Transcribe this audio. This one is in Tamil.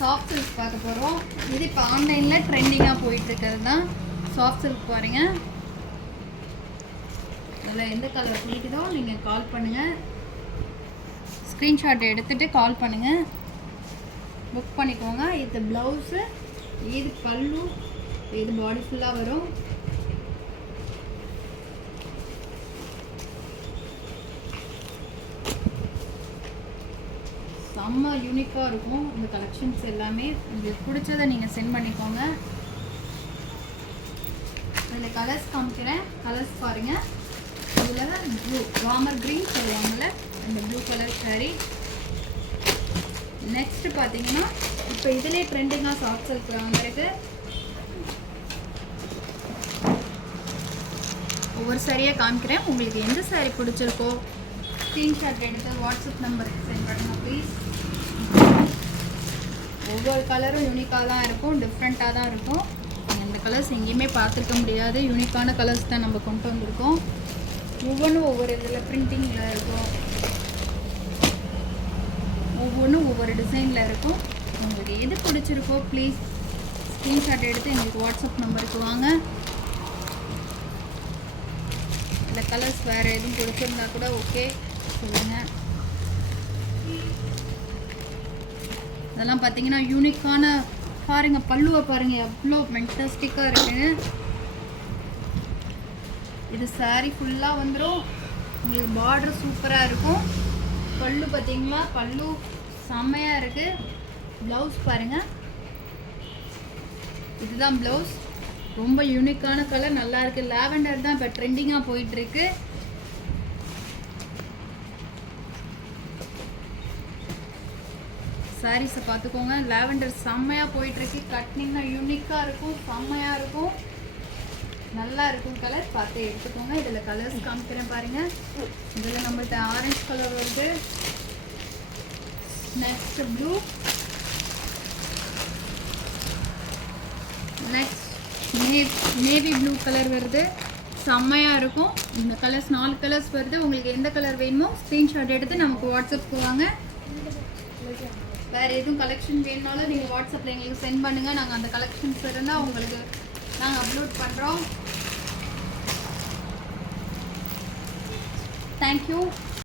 சாஃப்ட் சில்க் பார்க்க போகிறோம். இது இப்போ ஆன்லைனில் ட்ரெண்டிங்காக போயிட்டுருக்கிறது தான் சாஃப்ட் சில்க் பாருங்க. அதில் எந்த கலர் பிடிக்குதோ நீங்கள் கால் பண்ணுங்கள், ஸ்க்ரீன்ஷாட் எடுத்துகிட்டு கால் பண்ணுங்கள், புக் பண்ணிக்கோங்க. இது ப்ளவுஸு, இது பல்லு, இது பாடி ஃபுல்லாக வரும். செம்ம யூனிக்காக இருக்கும் இந்த கலெக்ஷன்ஸ் எல்லாமே. உங்களுக்கு பிடிச்சதை நீங்கள் சென்ட் பண்ணிக்கோங்க. இதில் கலர்ஸ் காமிக்கிறேன், கலர்ஸ் பாருங்கள். இதில் தான் ப்ளூ, வார்மர் க்ரீன் சொல்லுவாங்கள்ல, இந்த ப்ளூ கலர் சாரீ. நெக்ஸ்ட் பார்த்தீங்கன்னா இப்போ இதிலே ட்ரெண்டிங்காக சாஃப்ட் சில்க் வாங்குறது. ஒவ்வொரு சாரியாக காமிக்கிறேன். உங்களுக்கு எந்த சாரீ பிடிச்சிருக்கோ ஸ்க்ரீன்ஷாட் எடுத்து வாட்ஸ்அப் நம்பருக்கு சென்ட் பண்ணுங்கள் ப்ளீஸ். ஒவ்வொரு கலரும் யூனிக்காக தான் இருக்கும், டிஃப்ரெண்ட்டாக தான் இருக்கும். இந்த கலர்ஸ் எங்கேயுமே பார்த்துருக்க முடியாது, யூனிக்கான கலர்ஸ் தான் நம்ம கொண்டு வந்திருக்கோம். ஒவ்வொன்றும் ஒவ்வொரு இதில் பிரிண்டிங்கில் இருக்கும், ஒவ்வொன்றும் ஒவ்வொரு டிசைனில் இருக்கும். உங்களுக்கு எது பிடிச்சிருக்கோ ப்ளீஸ் ஸ்க்ரீன்ஷாட் எடுத்து எங்களுக்கு வாட்ஸ்அப் நம்பருக்கு வாங்க. இந்த கலர்ஸ் வேறு எதுவும் பிடிச்சிருந்தா கூட ஓகே சொல்லுங்கள். இதெல்லாம் பார்த்தீங்கன்னா யூனிக்கான பாருங்கள், பல்லுவை பாருங்கள் எவ்வளோ மென்டஸ்டிக்காக இருக்குது. இது சாரீ ஃபுல்லாக வந்துடும். உங்களுக்கு பார்டர் சூப்பராக இருக்கும். பல்லு பார்த்தீங்கன்னா பல்லு செம்மையாக இருக்குது. ப்ளவுஸ் பாருங்கள், இதுதான் ப்ளவுஸ். ரொம்ப யூனிக்கான கலர், நல்லா இருக்குது. லாவெண்டர் தான் இப்போ ட்ரெண்டிங்காக போயிட்டுருக்கு. சாரீஸை பார்த்துக்கோங்க. லாவெண்டர் செம்மையாக போயிட்டுருக்கு. கட்னிங்னா யூனிக்காக இருக்கும், செம்மையாக இருக்கும், நல்லா இருக்கும். கலர் பார்த்து எடுத்துக்கோங்க. இதில் கலர்ஸ் காமிக்கிறேன் பாருங்கள். இதில் நம்மள்கிட்ட ஆரஞ்சு கலர் வருது, next blue, next navy blue colour வருது, செம்மையாக இருக்கும். இந்த கலர்ஸ் 4 கலர்ஸ் வருது. உங்களுக்கு எந்த கலர் வேணுமோ ஸ்க்ரீன்ஷாட் எடுத்து நமக்கு வாட்ஸ்அப் போவாங்க. வேறு எதுவும் கலெக்ஷன் வேணுனாலும் நீங்கள் வாட்ஸ்அப்பில் எங்களுக்கு சென்ட் பண்ணுங்கள். நாங்கள் அந்த கலெக்ஷன்ஸ் இருந்தால் உங்களுக்கு நாங்கள் அப்லோட் பண்ணுறோம். தேங்க்யூ.